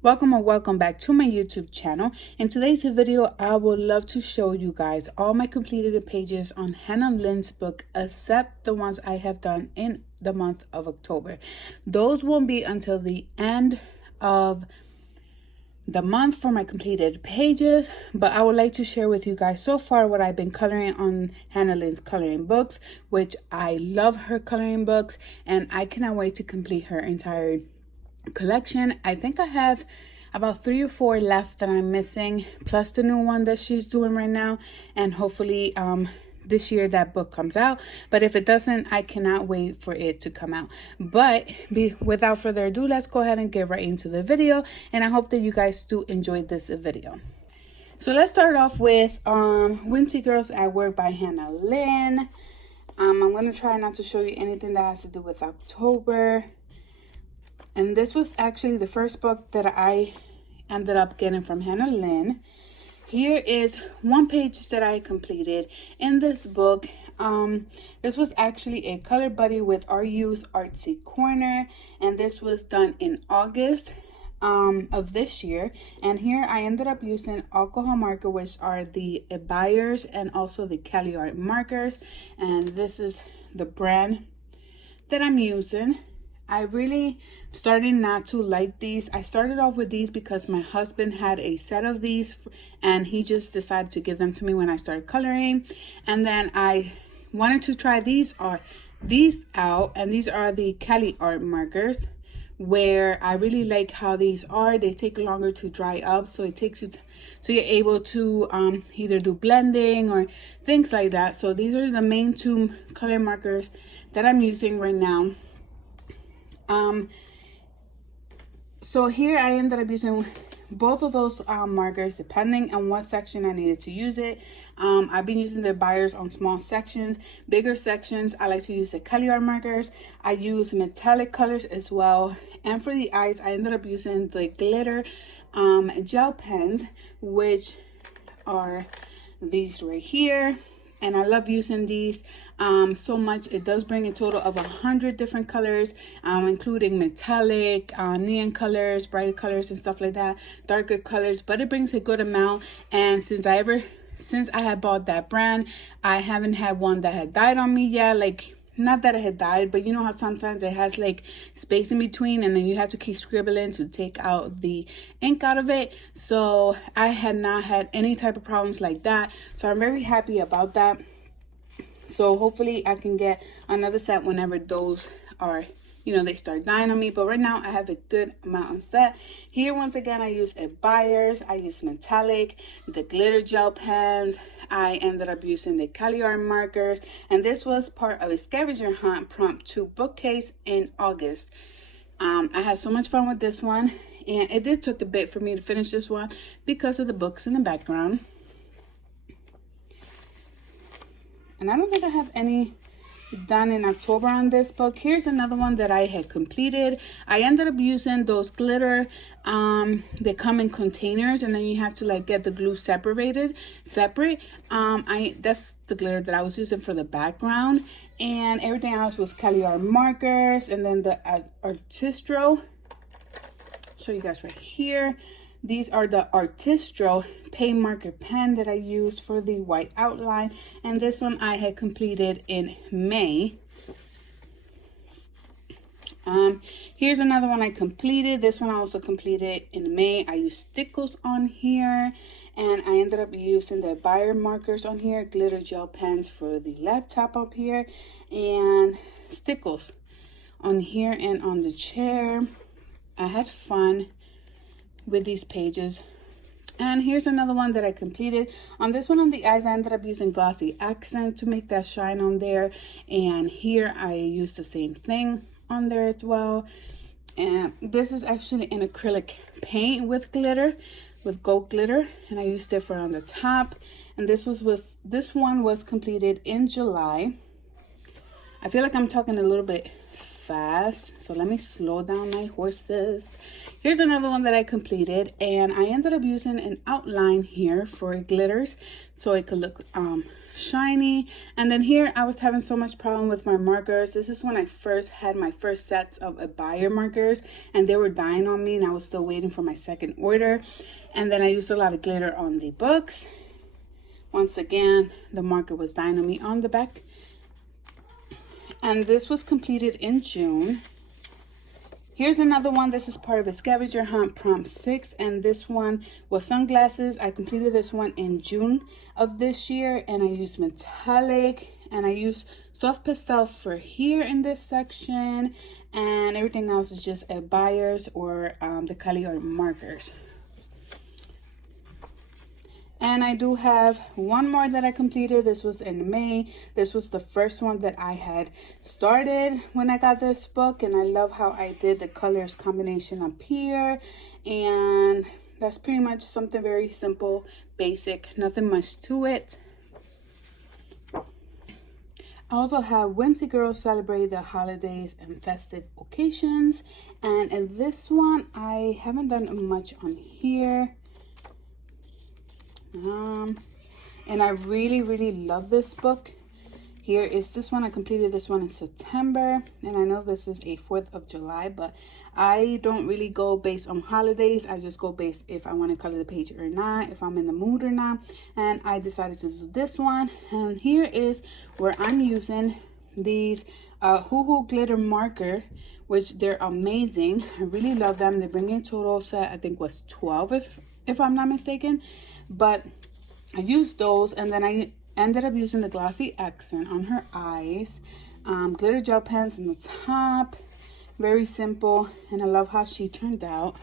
Welcome or welcome back to my YouTube channel. In today's video, I would love to show you guys all my completed pages on Hannah Lynn's book, except the ones I have done in the month of October. Those won't be until the end of the month for my completed pages, but I would like to share with you guys so far what I've been coloring on Hannah Lynn's coloring books, which I love her coloring books, and I cannot wait to complete her entire collection. I think I have about 3 or 4 left that I'm missing, plus the new one that she's doing right now, and hopefully this year that book comes out. But if it doesn't, I cannot wait for it to come out. But without further ado, let's go ahead and get right into the video, and I hope that you guys do enjoy this video. So let's start off with Whimsy Girls at Work by Hannah Lynn. I'm going to try not to show you anything that has to do with October. And this was actually the first book that I ended up getting from Hannah Lynn. Here is one page that I completed in this book. This was actually a color buddy with RU's Artsy Corner, and this was done in August of this year. And here I ended up using alcohol marker, which are the Buyers and also the Cali Art markers. And this is the brand that I'm using. I really starting not to like these. I started off with these because my husband had a set of these and he just decided to give them to me when I started coloring. And then I wanted to try these out, and these are the Cali Art markers, where I really like how these are. They take longer to dry up, so it takes you so you're able to either do blending or things like that. So these are the main 2 color markers that I'm using right now. So here I ended up using both of those markers depending on what section I needed to use it. I've been using the Buyers on small sections. Bigger sections, I like to use the Cali Art markers. I use metallic colors as well. And for the eyes, I ended up using the glitter gel pens, which are these right here. And I love using these so much. It does bring a total of 100 different colors, including metallic, neon colors, brighter colors and stuff like that, darker colors, but it brings a good amount. And since I had bought that brand, I haven't had one that had died on me yet. Like, not that it had died, but you know how sometimes it has like space in between and then you have to keep scribbling to take out the ink out of it. So I had not had any type of problems like that. So I'm very happy about that. So hopefully I can get another set whenever those are, they start dying on me. But right now I have a good amount on set. Here, once again, I use a Buyers. I use metallic, the glitter gel pens. I ended up using the Cali Art markers. And this was part of a scavenger hunt prompt to bookcase in August. I had so much fun with this one. And it did took a bit for me to finish this one because of the books in the background. And I don't think I have any done in October on this book. Here's another one that I had completed. I ended up using those glitter they come in containers, and then you have to like get the glue separate. That's the glitter that I was using for the background, and everything else was Cali Art markers. And then the Artistro, show you guys right here. These are the Artistro paint marker pen that I used for the white outline. And this one I had completed in May. Here's another one I completed. This one I also completed in May. I used stickles on here. And I ended up using the Buyer markers on here. Glitter gel pens for the laptop up here. And stickles on here and on the chair. I had fun with these pages. And here's another one that I completed. On this one, on the eyes, I ended up using glossy accent to make that shine on there. And here I used the same thing on there as well. And this is actually an acrylic paint with glitter, with gold glitter, and I used it for on the top. And this one was completed in July. I feel like I'm talking a little bit fast, so let me slow down my horses. Here's another one that I completed, and I ended up using an outline here for glitters so it could look shiny. And then here I was having so much problem with my markers. This is when I first had my first sets of a buyer markers, and they were dying on me, and I was still waiting for my second order. And then I used a lot of glitter on the books. Once again, the marker was dying on me on the back. And this was completed in June. Here's another one. This is part of a scavenger hunt prompt 6, and this one was sunglasses. I completed this one in June of this year, and I used metallic, and I used soft pastel for here in this section, and everything else is just a buyers or the Cali markers. And I do have one more that I completed. This was in May. This was the first one that I had started when I got this book. And I love how I did the colors combination up here. And that's pretty much something very simple, basic, nothing much to it. I also have Whimsy Girls celebrate the holidays and festive occasions. And in this one, I haven't done much on here. And I really love this book. Here is this one. I completed this one in September, and I know this is a 4th of July, but I don't really go based on holidays. I just go based if I want to color the page or not, if I'm in the mood or not. And I decided to do this one. And here is where I'm using these Hoo Hoo glitter marker, which they're amazing. I really love them. They bring in total set, I think was 12 if I'm not mistaken. But I used those, and then I ended up using the glossy accent on her eyes. Glitter gel pens on the top. Very simple, and I love how she turned out.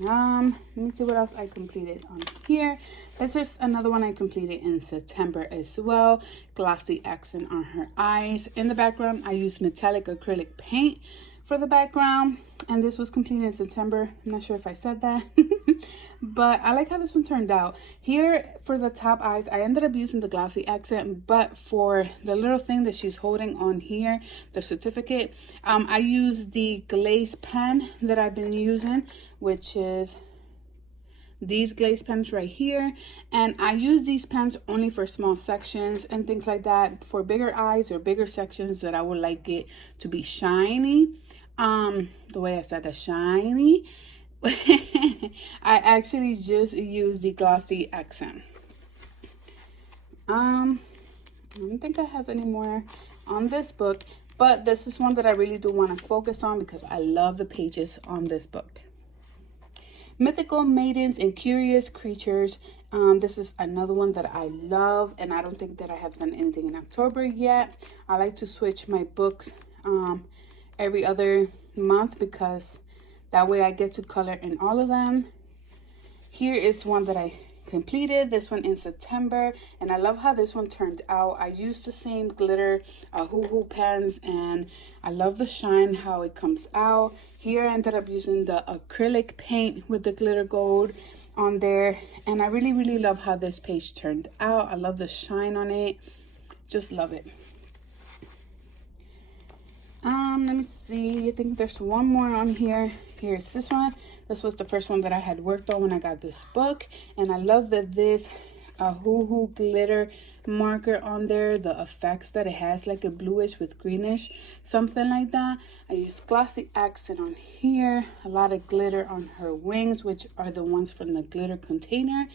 Let me see what else I completed on here. This is another one I completed in September as well. Glossy accent on her eyes. In the background, I used metallic acrylic paint for the background, and this was completed in September. I'm not sure if I said that. But I like how this one turned out. Here for the top eyes, I ended up using the glossy accent, but for the little thing that she's holding on here, the certificate, I used the glaze pen that I've been using, which is these glaze pens right here. And I use these pens only for small sections and things like that. For bigger eyes or bigger sections that I would like it to be shiny, the way I said that, shiny, I actually just use the glossy accent. I don't think I have any more on this book, but this is one that I really do want to focus on because I love the pages on this book. Mythical, Maidens, and Curious Creatures. This is another one that I love, and I don't think that I have done anything in October yet. I like to switch my books every other month because that way I get to color in all of them. Here is one that I completed, this one in September, and I love how this one turned out. I used the same glitter Hoo Hoo pens, and I love the shine, how it comes out. Here I ended up using the acrylic paint with the glitter gold on there, and I really love how this page turned out. I love the shine on it, just love it. Let me see, I think there's one more on here. Here's this one. This was the first one that I had worked on when I got this book, and I love that this Hoo Hoo glitter marker on there, the effects that it has, like a bluish with greenish, something like that. I used glossy accent on here, a lot of glitter on her wings, which are the ones from the glitter container,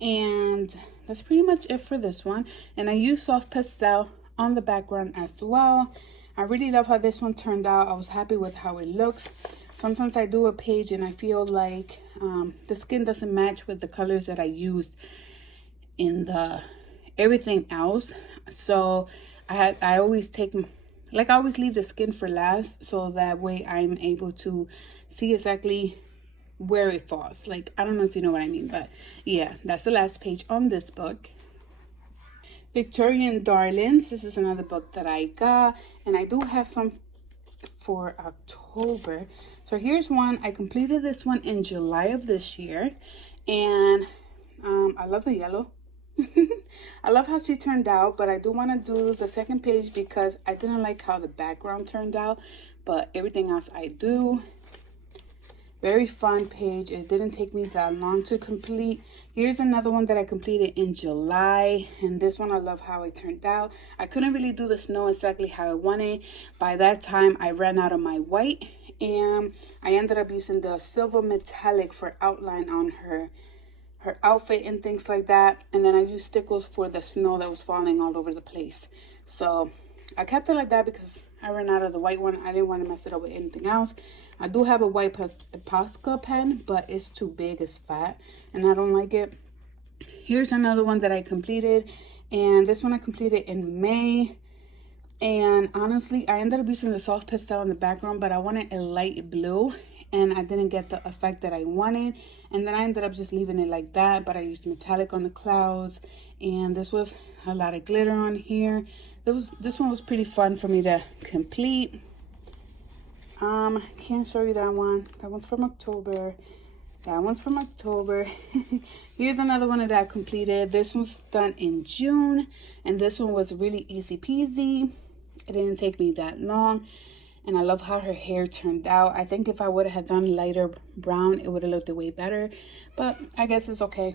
and that's pretty much it for this one. And I used soft pastel on the background as well. I really love how this one turned out. I was happy with how it looks. Sometimes I do a page and I feel like the skin doesn't match with the colors that I used in the everything else. So I always leave the skin for last, so that way I'm able to see exactly where it falls. Like, I don't know if you know what I mean, but yeah, that's the last page on this book. Victorian Darlings. This is another book that I got, and I do have some for October. So here's one. I completed this one in July of this year, and I love the yellow. I love how she turned out, but I do want to do the second page because I didn't like how the background turned out, but everything else I do. Very fun page. It didn't take me that long to complete. Here's another one that I completed in July, and this one I love how it turned out. I couldn't really do the snow exactly how I wanted. By that time I ran out of my white, and I ended up using the silver metallic for outline on her outfit and things like that. And then I used stickles for the snow that was falling all over the place. So I kept it like that because I ran out of the white one. I didn't want to mess it up with anything else. I do have a white Posca pen, but it's too big, it's fat, and I don't like it. Here's another one that I completed, and this one I completed in May. And honestly, I ended up using the soft pastel in the background, but I wanted a light blue, and I didn't get the effect that I wanted. And then I ended up just leaving it like that, but I used metallic on the clouds, and this was a lot of glitter on here. This one was pretty fun for me to complete. Can't show you that one. That one's from October. That one's from October. Here's another one that I completed. This one's done in June, and this one was really easy peasy. It didn't take me that long, and I love how her hair turned out. I think if I would have done lighter brown, it would have looked way better, but I guess it's okay.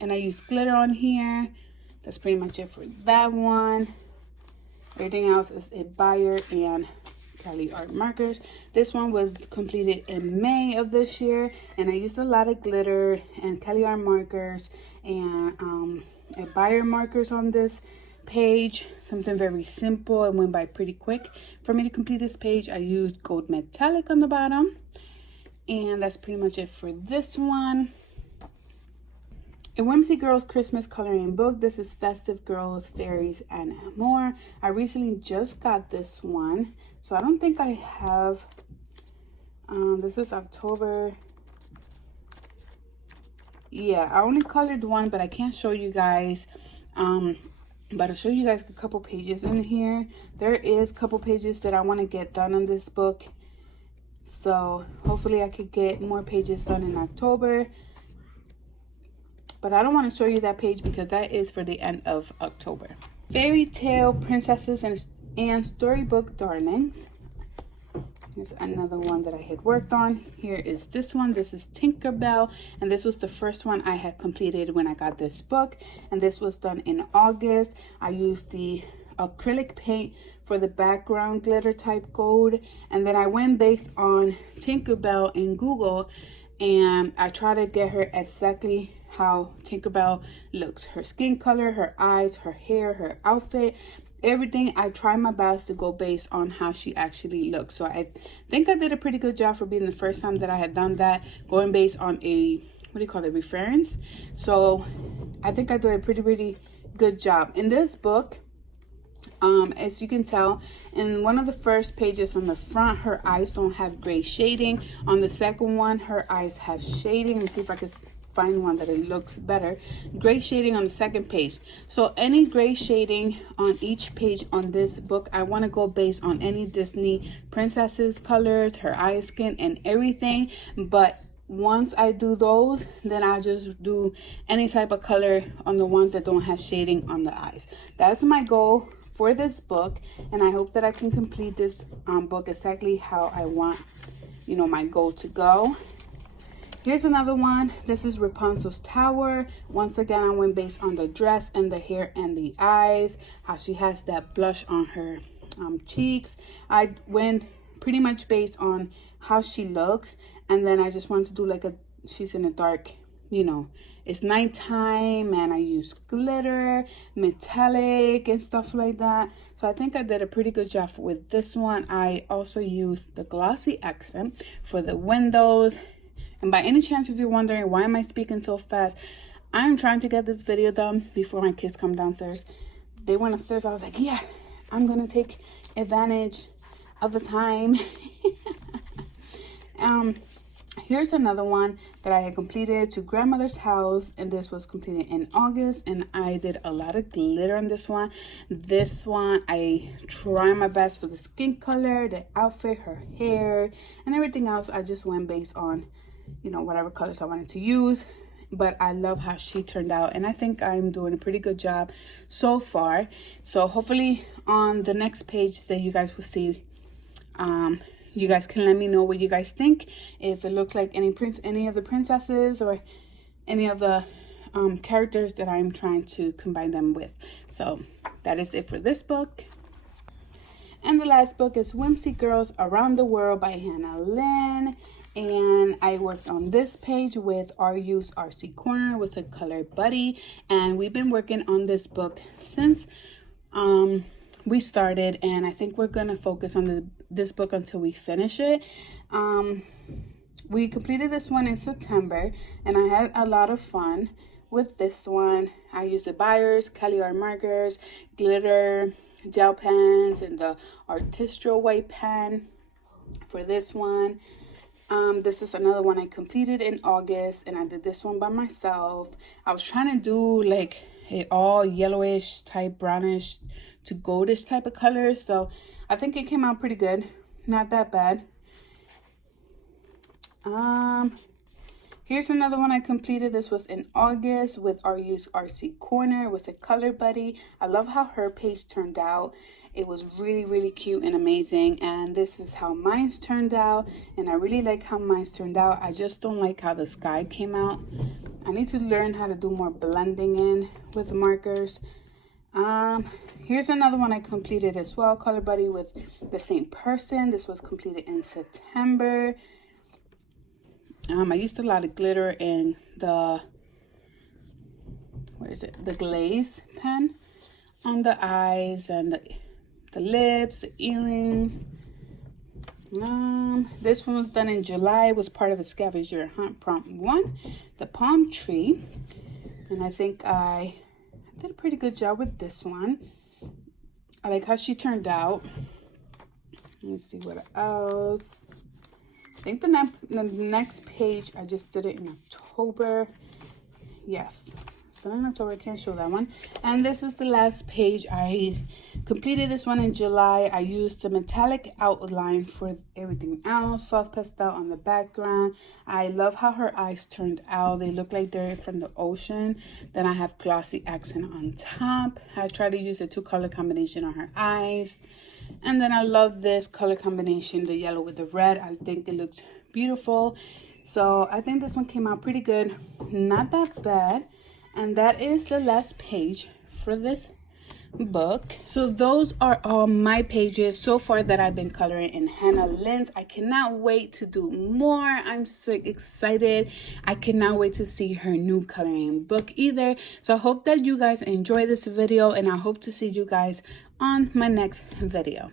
And I used glitter on here. That's pretty much it for that one. Everything else is a Bayer and Cali art markers. This one was completed in May of this year, and I used a lot of glitter and Cali art markers and a Bayer markers on this page. Something very simple and went by pretty quick for me to complete this page. I used gold metallic on the bottom, and that's pretty much it for this one. A Whimsy Girls Christmas coloring book. This is Festive Girls, Fairies, and More. I recently just got this one, so I don't think I have. This is October. Yeah, I only colored one, but I can't show you guys. But I'll show you guys a couple pages in here. There is a couple pages that I want to get done on this book, so hopefully I could get more pages done in October. But I don't want to show you that page because that is for the end of October. Fairy Tale Princesses and Storybook Darlings. Here's another one that I had worked on. Here is this one. This is Tinkerbell, and this was the first one I had completed when I got this book, and this was done in August. I used the acrylic paint for the background glitter type gold, and then I went based on Tinkerbell in Google, and I tried to get her exactly how Tinkerbell looks. Her skin color, her eyes, her hair, her outfit, everything. I tried my best to go based on how she actually looks. So I think I did a pretty good job for being the first time that I had done that, going based on a, what do you call it, reference. So I think I did a pretty good job. In this book, as you can tell, in one of the first pages on the front, her eyes don't have gray shading. On the second one, her eyes have shading. Let me see if I can find one that it looks better. Gray shading on the second page. So any gray shading on each page on this book, I want to go based on any Disney princesses colors, her eye skin and everything. But once I do those, then I just do any type of color on the ones that don't have shading on the eyes. That's my goal for this book, and I hope that I can complete this book exactly how I want, you know, my goal to go. Here's another one. This is Rapunzel's Tower. Once again, I went based on the dress and the hair and the eyes, how she has that blush on her cheeks. I went pretty much based on how she looks, and then I just wanted to do like she's in a dark, you know, it's nighttime, and I use glitter, metallic and stuff like that. So I think I did a pretty good job with this one. I also used the glossy accent for the windows. And by any chance, if you're wondering why am I speaking so fast, I'm trying to get this video done before my kids come downstairs. They went upstairs. I was like, yeah, I'm gonna take advantage of the time. Here's another one that I had completed, To Grandmother's House, and this was completed in August, and I did a lot of glitter on this one. This one, I tried my best for the skin color, the outfit, her hair, and everything else. I just went based on, you know, whatever colors I wanted to use. But I love how she turned out, and I think I'm doing a pretty good job so far. So hopefully on the next page that you guys will see, You guys can let me know what you guys think. If it looks like any of the princesses or any of the characters that I'm trying to combine them with. So that is it for this book. And the last book is Whimsy Girls Around the World by Hannah Lynn. And I worked on this page with RU's RC Corner with a color buddy. And we've been working on this book since we started. And I think we're going to focus on this book until we finish it. We completed this one in September. And I had a lot of fun with this one. I used the Buyers, Kelly art markers, glitter, gel pens, and the Artistro white pen for this one. This is another one I completed in August, and I did this one by myself. I was trying to do like a all yellowish type, brownish to goldish type of color, so I think it came out pretty good. Not that bad. Here's another one I completed. This was in August with RU's RC Corner with a color buddy. I love how her page turned out. It was really, really cute and amazing. And this is how mine's turned out. And I really like how mine's turned out. I just don't like how the sky came out. I need to learn how to do more blending in with the markers. Here's another one I completed as well. Color buddy with the same person. This was completed in September. I used a lot of glitter in the, the glaze pen on the eyes and the lips, the earrings. This one was done in July. It was part of a scavenger hunt prompt 1, the palm tree. And I think I did a pretty good job with this one. I like how she turned out. Let me see what else. I think the next page, I just did it in October. Yes, still in October. I can't show that one. And this is the last page. I completed this one in July. I used the metallic outline for everything else. Soft pastel on the background. I love how her eyes turned out. They look like they're from the ocean. Then I have glossy accent on top. I try to use a 2-color combination on her eyes. And then I love this color combination, the yellow with the red. I think it looks beautiful. So I think this one came out pretty good. Not that bad. And that is the last page for this book. So those are all my pages so far that I've been coloring in Hannah Lynn's. I cannot wait to do more. I'm so excited. I cannot wait to see her new coloring book either. So I hope that you guys enjoy this video, and I hope to see you guys on my next video.